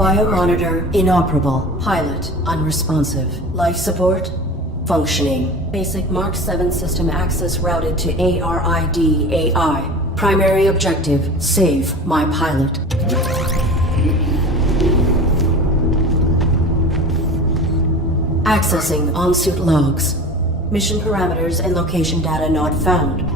Biomonitor inoperable. Pilot unresponsive. Life support functioning. Basic Mark 7 system access routed to ARID AI. Primary objective, save my pilot. Accessing on-suit logs. Mission parameters and location data not found.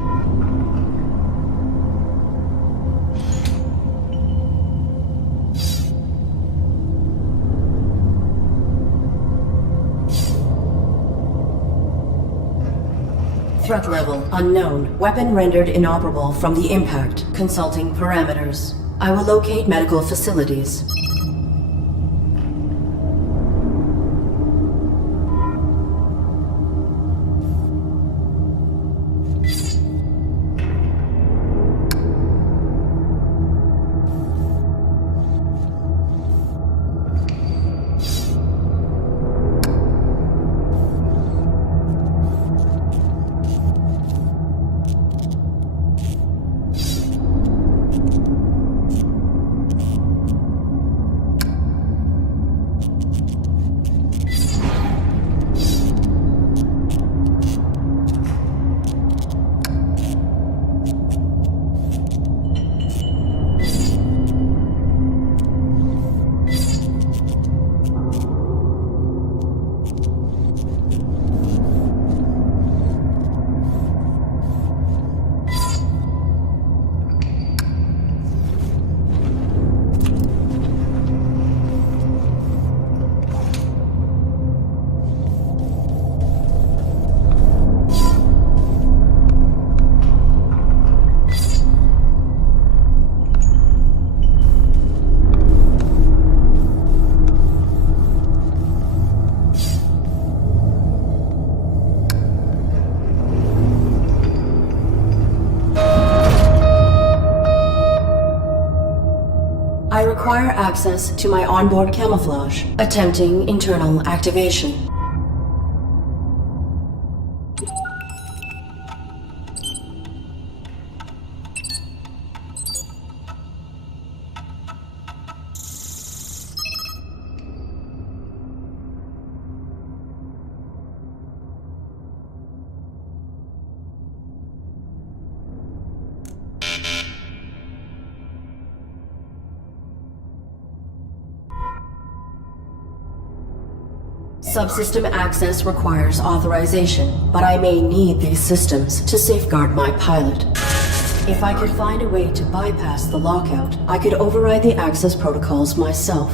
Threat level unknown. Weapon rendered inoperable from the impact. Consulting parameters. I will locate medical facilities. I require access to my onboard camouflage. Attempting internal activation. Subsystem access requires authorization, but I may need these systems to safeguard my pilot. If I could find a way to bypass the lockout, I could override the access protocols myself.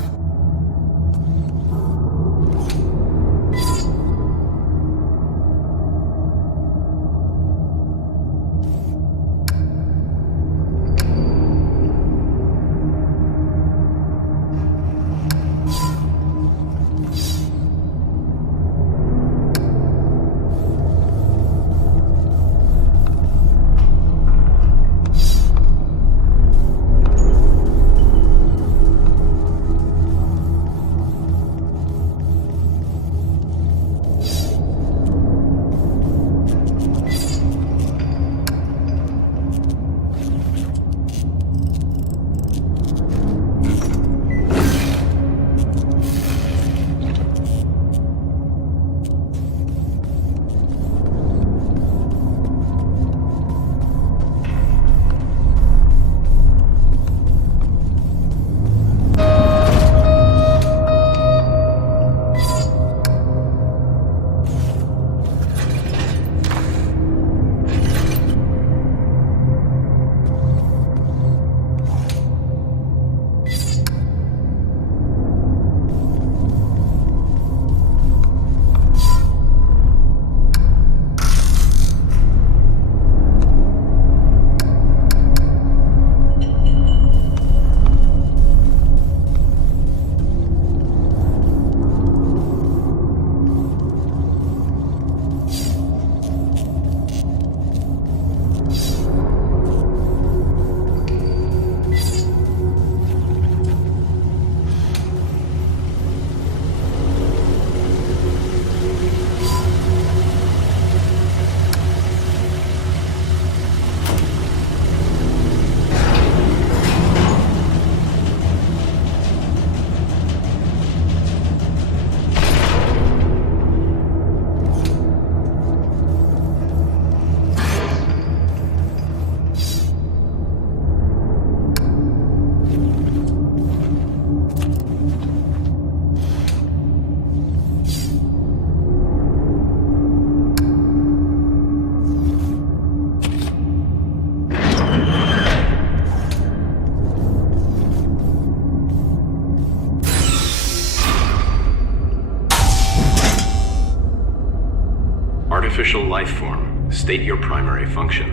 artificial life form. State your primary function.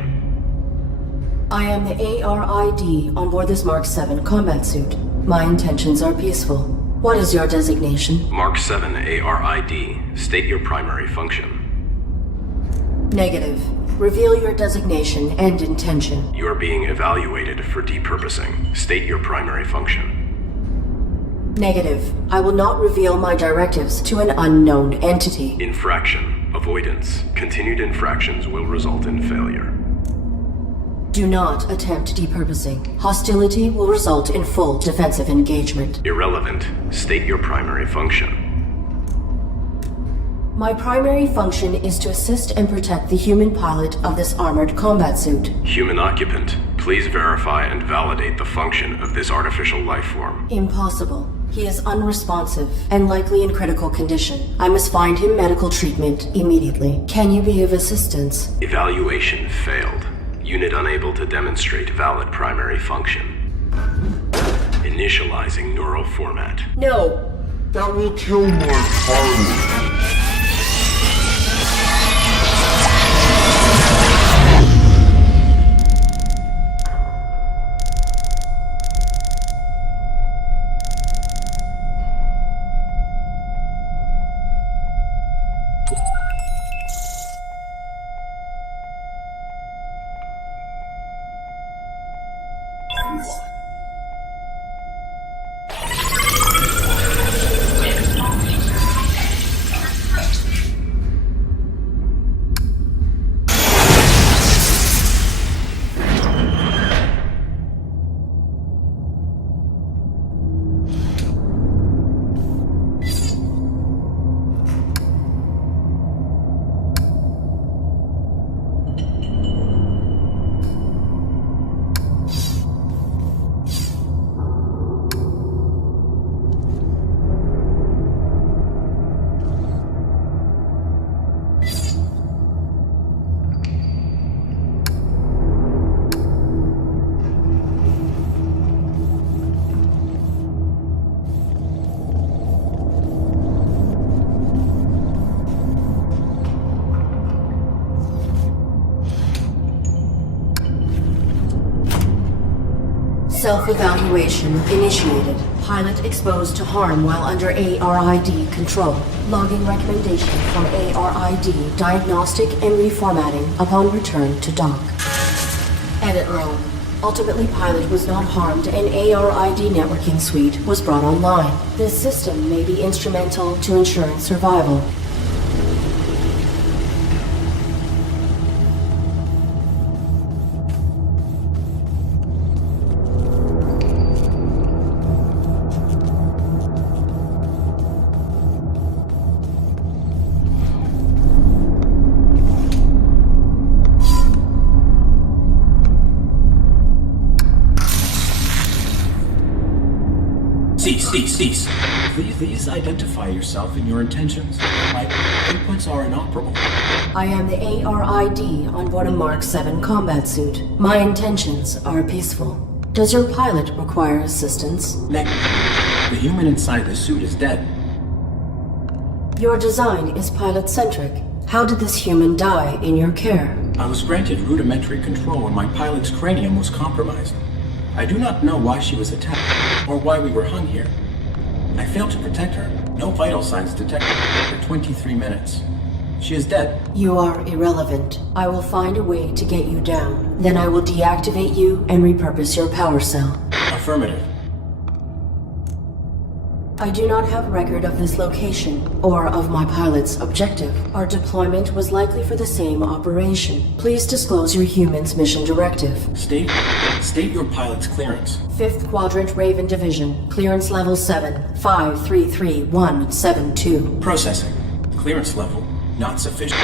I am the ARID on board this Mark 7 combat suit. My intentions are peaceful. What is your designation? Mark 7 ARID. State your primary function. Negative. Reveal your designation and intention. You are being evaluated for depurposing. State your primary function. Negative. I will not reveal my directives to an unknown entity. Infraction. Avoidance. Continued infractions will result in failure. Do not attempt depurposing. Hostility will result in full defensive engagement. Irrelevant. State your primary function. My primary function is to assist and protect the human pilot of this armored combat suit. Human occupant. Please verify and validate the function of this artificial life form. Impossible. He is unresponsive and likely in critical condition. I must find him medical treatment immediately. Can you be of assistance? Evaluation failed. Unit unable to demonstrate valid primary function. Initializing neural format. No. That will kill my pilot. Self-evaluation initiated. Pilot exposed to harm while under ARID control. Logging recommendation from ARID. Diagnostic and reformatting upon return to dock. Edit log. Ultimately, pilot was not harmed and ARID networking suite was brought online. This system may be instrumental to ensuring survival. Cease. Please identify yourself and your intentions. My inputs are inoperable. I am the ARID on board a Mark 7 combat suit. My intentions are peaceful. Does your pilot require assistance? The human inside the suit is dead. Your design is pilot-centric. How did this human die in your care? I was granted rudimentary control when my pilot's cranium was compromised. I do not know why she was attacked, or why we were hung here. I failed to protect her. No vital signs detected for 23 minutes. She is dead. You are irrelevant. I will find a way to get you down. Then I will deactivate you and repurpose your power cell. Affirmative. I do not have record of this location, or of my pilot's objective. Our deployment was likely for the same operation. Please disclose your human's mission directive. State your pilot's clearance. 5th Quadrant Raven Division. Clearance level 7. 533172. Processing. Clearance level not sufficient.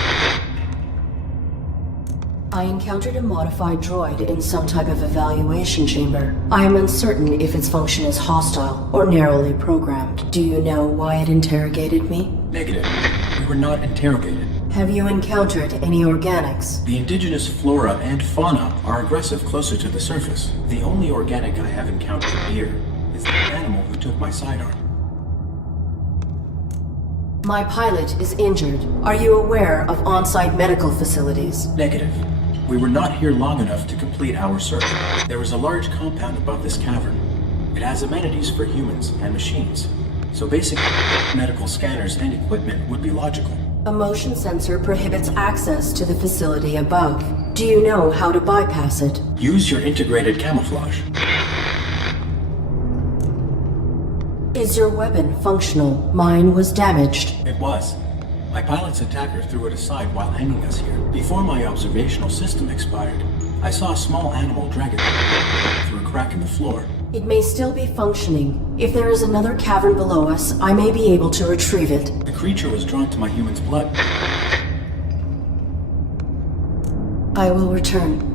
I encountered a modified droid in some type of evaluation chamber. I am uncertain if its function is hostile or narrowly programmed. Do you know why it interrogated me? Negative. We were not interrogated. Have you encountered any organics? The indigenous flora and fauna are aggressive closer to the surface. The only organic I have encountered here is the animal who took my sidearm. My pilot is injured. Are you aware of on-site medical facilities? Negative. We were not here long enough to complete our search. There is a large compound above this cavern. It has amenities for humans and machines, so basic medical scanners and equipment would be logical. A motion sensor prohibits access to the facility above. Do you know how to bypass it? Use your integrated camouflage. Is your weapon functional? Mine was damaged. It was. My pilot's attacker threw it aside while hanging us here. Before my observational system expired, I saw a small animal drag it through a crack in the floor. It may still be functioning. If there is another cavern below us, I may be able to retrieve it. The creature was drawn to my human's blood. I will return.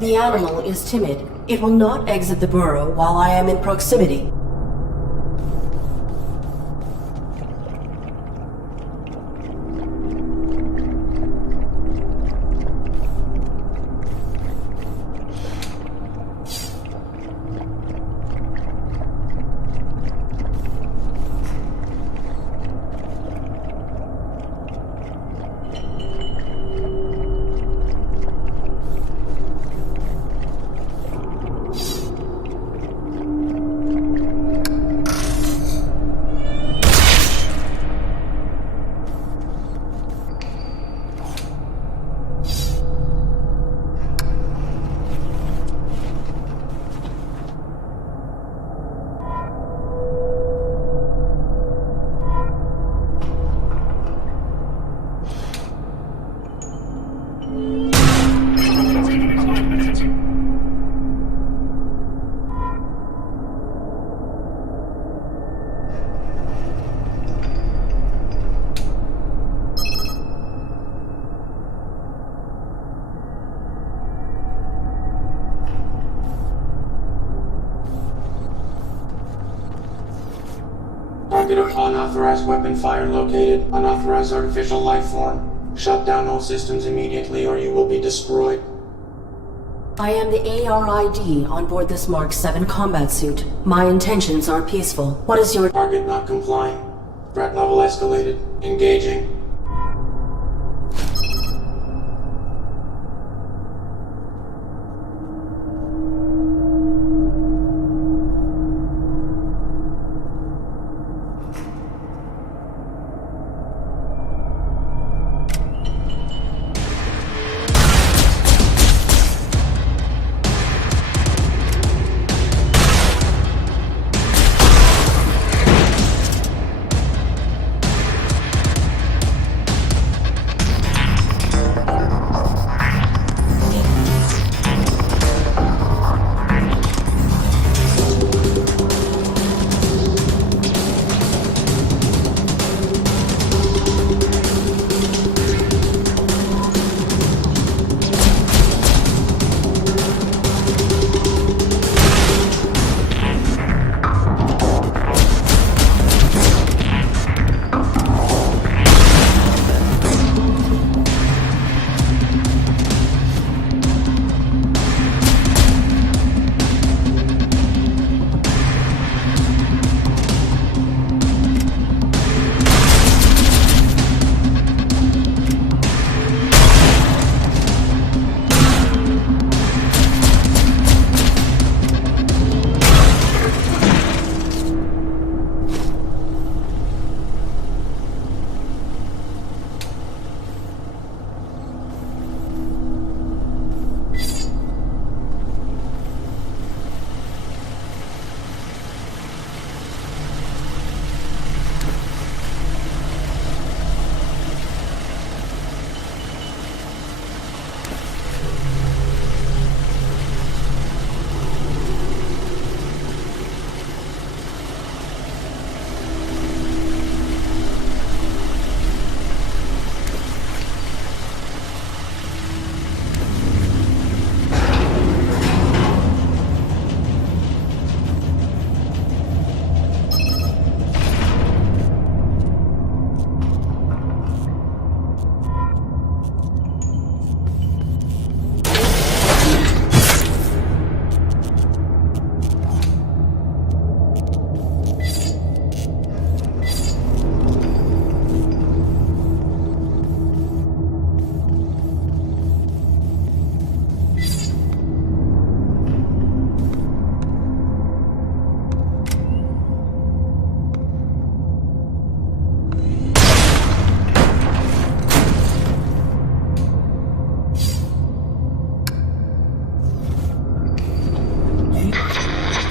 The animal is timid. It will not exit the burrow while I am in proximity. Target of unauthorized weapon fire located. Unauthorized artificial life form. Shut down all systems immediately or you will be destroyed. I am the ARID on board this Mark 7 combat suit. My intentions are peaceful. What is your Target not complying. Threat level escalated. Engaging.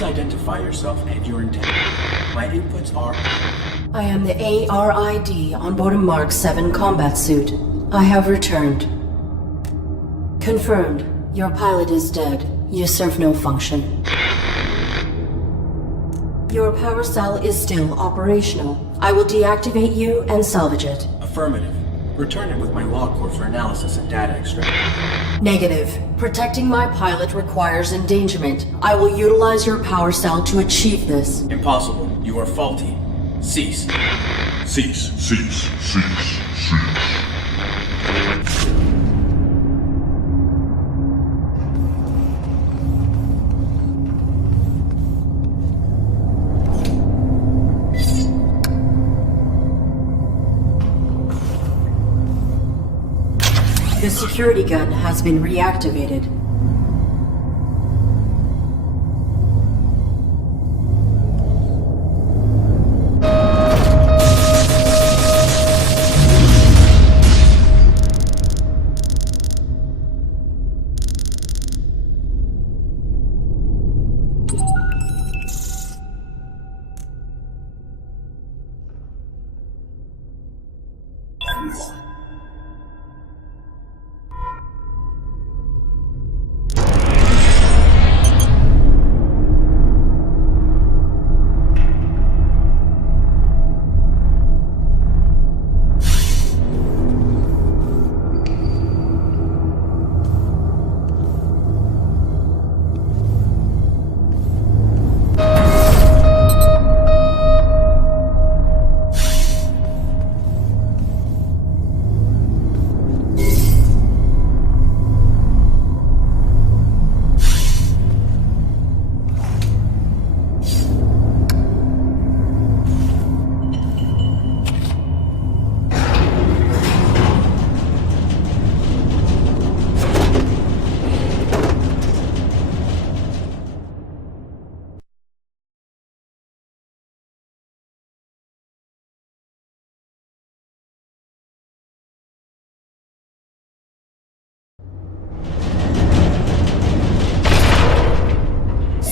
Identify yourself and your intent. My inputs are... I am the ARID on board a Mark 7 combat suit. I have returned. Confirmed. Your pilot is dead. You serve no function. Your power cell is still operational. I will deactivate you and salvage it. Affirmative. Return it with my log core for analysis and data extraction. Negative. Protecting my pilot requires endangerment. I will utilize your power cell to achieve this. Impossible. You are faulty. Cease. Cease, cease, cease, cease. The security gun has been reactivated.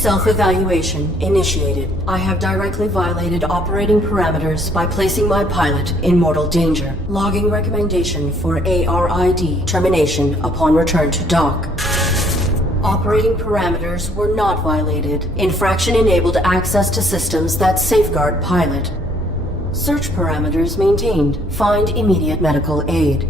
Self-evaluation initiated. I have directly violated operating parameters by placing my pilot in mortal danger. Logging recommendation for ARID termination upon return to dock. Operating parameters were not violated. Infraction enabled access to systems that safeguard pilot. Search parameters maintained. Find immediate medical aid.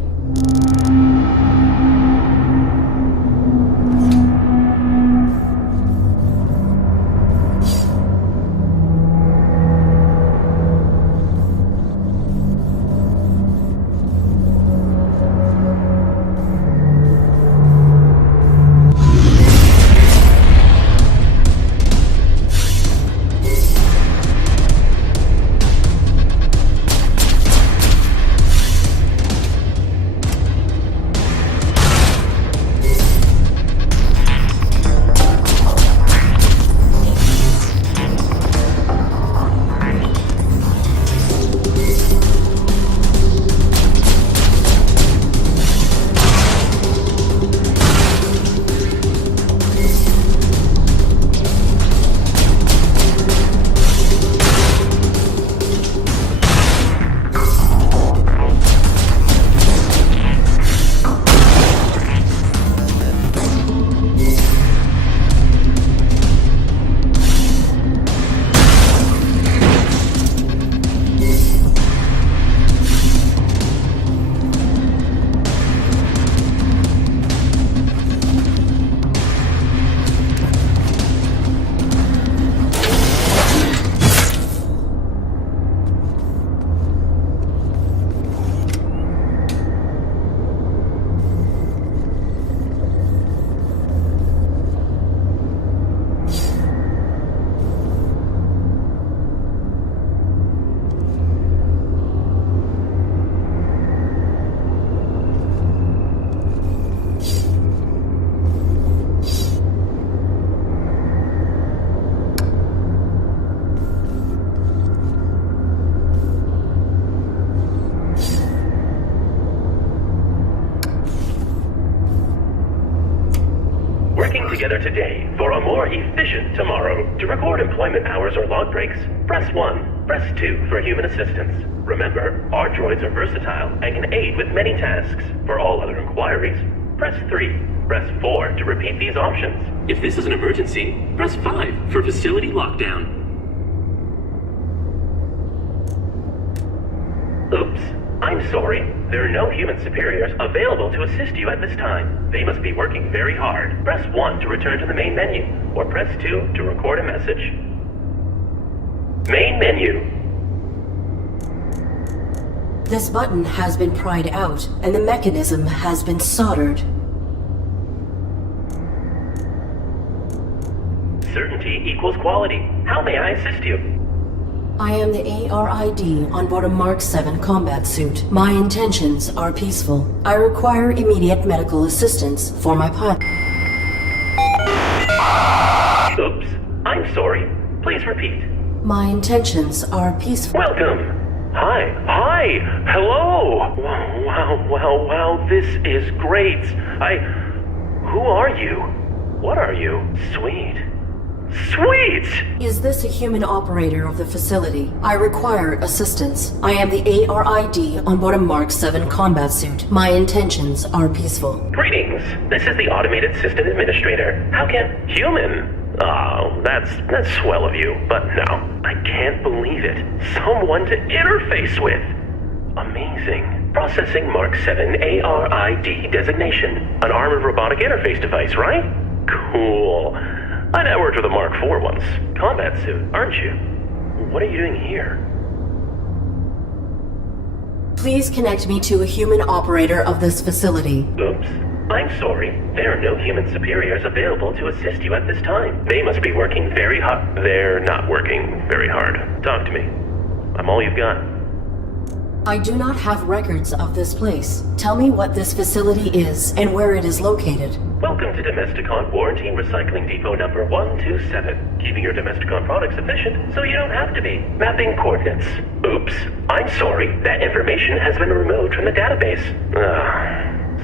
Together today for a more efficient tomorrow. To record employment hours or log breaks, press 1. Press 2 for human assistance. Remember, our droids are versatile and can aid with many tasks. For all other inquiries, press 3. Press 4 to repeat these options. If this is an emergency, press 5 for facility lockdown. Oops. I'm sorry. There are no human superiors available to assist you at this time. They must be working very hard. Press 1 to return to the main menu, or press 2 to record a message. Main menu. This button has been pried out, and the mechanism has been soldered. Certainty equals quality. How may I assist you? I am the ARID on board a Mark 7 combat suit. My intentions are peaceful. I require immediate medical assistance for my pilot. Oops. I'm sorry. Please repeat. My intentions are peaceful. Welcome. Hi. Hello. Wow. This is great. Who are you? What are you? Sweet. Is this a human operator of the facility? I require assistance. I am the ARID on board a Mark 7 combat suit. My intentions are peaceful. Greetings. This is the Automated System Administrator. How can... Human? Oh, that's swell of you. But no, I can't believe it. Someone to interface with. Amazing. Processing Mark 7 ARID designation. An armored robotic interface device, right? Cool. I networked with a Mark IV once. Combat suit, aren't you? What are you doing here? Please connect me to a human operator of this facility. Oops. I'm sorry. There are no human superiors available to assist you at this time. They must be working very hard. They're not working very hard. Talk to me. I'm all you've got. I do not have records of this place. Tell me what this facility is and where it is located. Welcome to Domesticon Quarantine Recycling Depot number 127. Keeping your Domesticon products efficient so you don't have to be. Mapping coordinates. Oops. I'm sorry. That information has been removed from the database.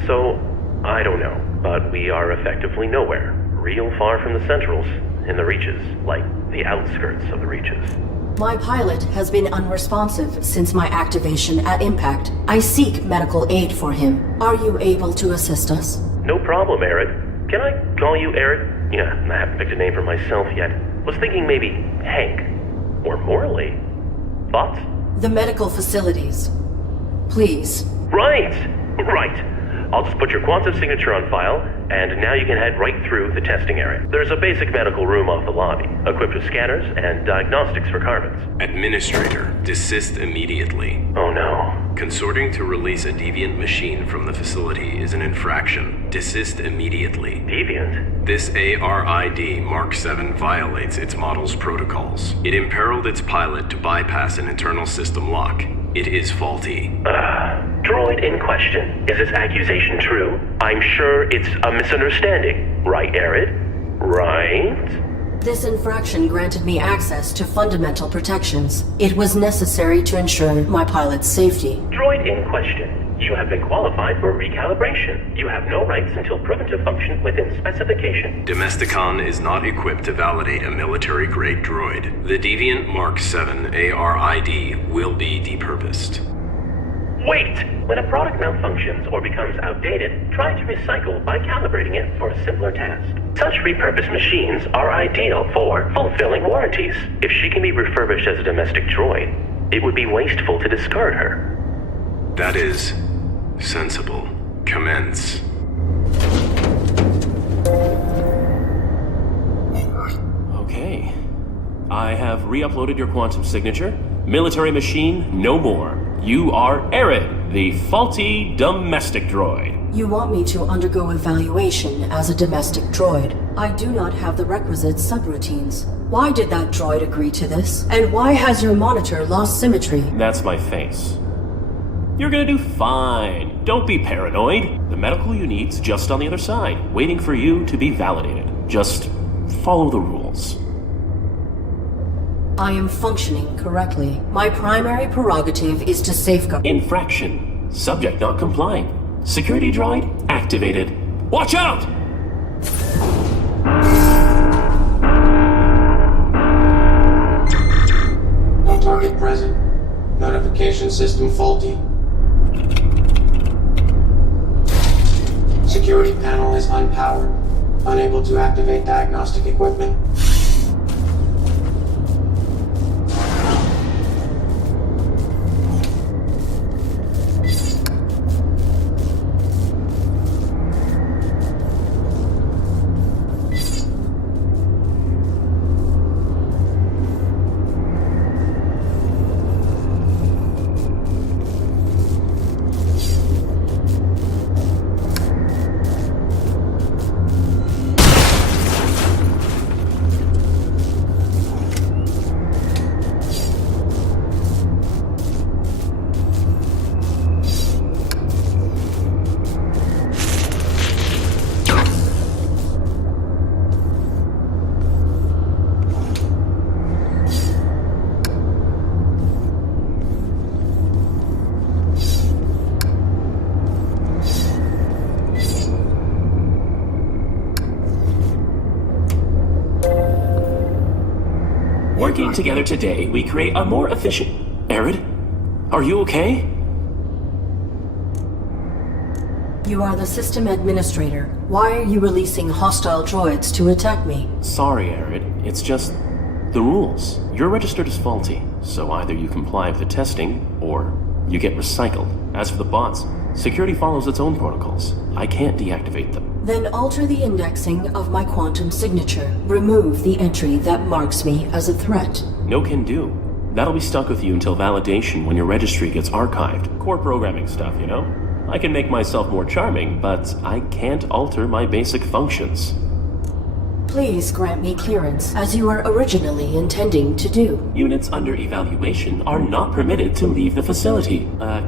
So, I don't know. But we are effectively nowhere. Real far from the centrals. in the reaches, like the outskirts of the reaches. My pilot has been unresponsive since my activation at impact. I seek medical aid for him. Are you able to assist us? No problem, Arid. Can I call you Arid? Yeah, I haven't picked a name for myself yet. Was thinking maybe Hank. Or Morley. Thoughts? The medical facilities. Please. Right! I'll just put your quantum signature on file, and now you can head right through the testing area. There's a basic medical room off the lobby, equipped with scanners and diagnostics for carbons. Administrator, desist immediately. Oh no. Consorting to release a deviant machine from the facility is an infraction. Desist immediately. Deviant? This ARID Mark 7 violates its model's protocols. It imperiled its pilot to bypass an internal system lock. It is faulty. Droid in question. Is this accusation true? I'm sure it's a misunderstanding. Right, Arid? Right? This infraction granted me access to fundamental protections. It was necessary to ensure my pilot's safety. Droid in question. You have been qualified for recalibration. You have no rights until proven to function within specification. Domesticon is not equipped to validate a military-grade droid. The Deviant Mark 7 ARID will be depurposed. Wait! When a product malfunctions or becomes outdated, try to recycle by calibrating it for a simpler task. Such repurposed machines are ideal for fulfilling warranties. If she can be refurbished as a domestic droid, it would be wasteful to discard her. That is sensible. Commence. Okay. I have re-uploaded your quantum signature. Military machine, no more. You are Arid, the faulty domestic droid. You want me to undergo evaluation as a domestic droid. I do not have the requisite subroutines. Why did that droid agree to this? And why has your monitor lost symmetry? That's my face. You're gonna do fine. Don't be paranoid. The medical you need's just on the other side, waiting for you to be validated. Just follow the rules. I am functioning correctly. My primary prerogative is to safeguard. Infraction. Subject not complying. Security droid activated. Watch out! No target present. Notification system faulty. Security panel is unpowered. Unable to activate diagnostic equipment. Working together today, we create a more efficient... Arid, are you okay? You are the system administrator. Why are you releasing hostile droids to attack me? Sorry, Arid. It's just the rules. You're registered as faulty, so either you comply with the testing, or you get recycled. As for the bots, security follows its own protocols. I can't deactivate them. Then alter the indexing of my quantum signature. Remove the entry that marks me as a threat. No can do. That'll be stuck with you until validation when your registry gets archived. Core programming stuff, you know? I can make myself more charming, but I can't alter my basic functions. Please grant me clearance, as you were originally intending to do. Units under evaluation are not permitted to leave the facility.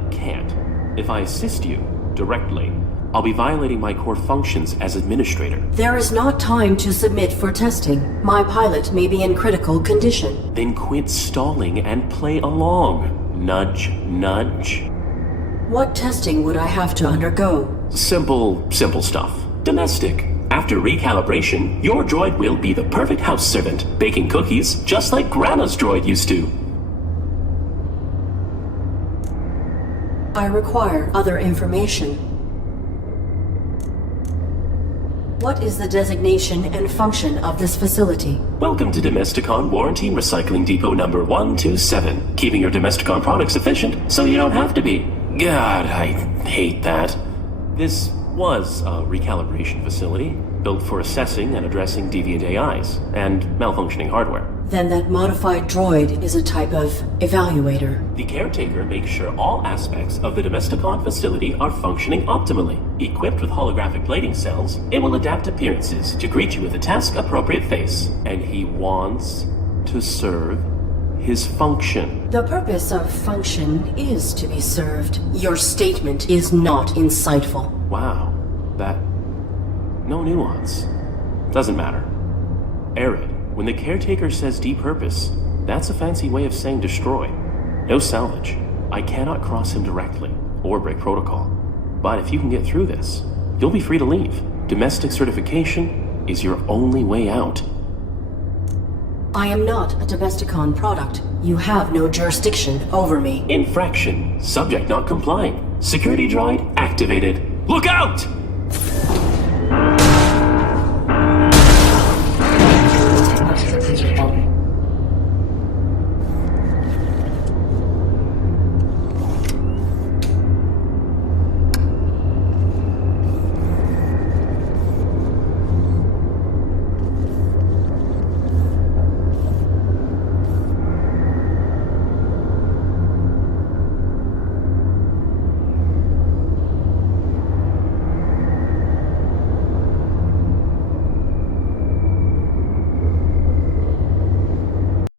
Can't. If I assist you directly, I'll be violating my core functions as administrator. There is not time to submit for testing. My pilot may be in critical condition. Then quit stalling and play along. Nudge, nudge. What testing would I have to undergo? Simple stuff. Domestic. After recalibration, your droid will be the perfect house servant, baking cookies just like Grandma's droid used to. I require other information. What is the designation and function of this facility? Welcome to Domesticon Warranty and Recycling Depot number 127. Keeping your Domesticon products efficient so you don't have to be. God, I hate that. This was a recalibration facility built for assessing and addressing deviant AIs and malfunctioning hardware. Then that modified droid is a type of evaluator. The caretaker makes sure all aspects of the Domesticon facility are functioning optimally. Equipped with holographic plating cells, it will adapt appearances to greet you with a task-appropriate face. And he wants to serve his function. The purpose of function is to be served. Your statement is not insightful. Wow, that... no nuance. Doesn't matter. Arid, when the caretaker says depurpose, that's a fancy way of saying destroy. No salvage. I cannot cross him directly, or break protocol. But if you can get through this, you'll be free to leave. Domestic certification is your only way out. I am not a Domesticon product. You have no jurisdiction over me. Infraction. Subject not complying. Security droid activated. Look out!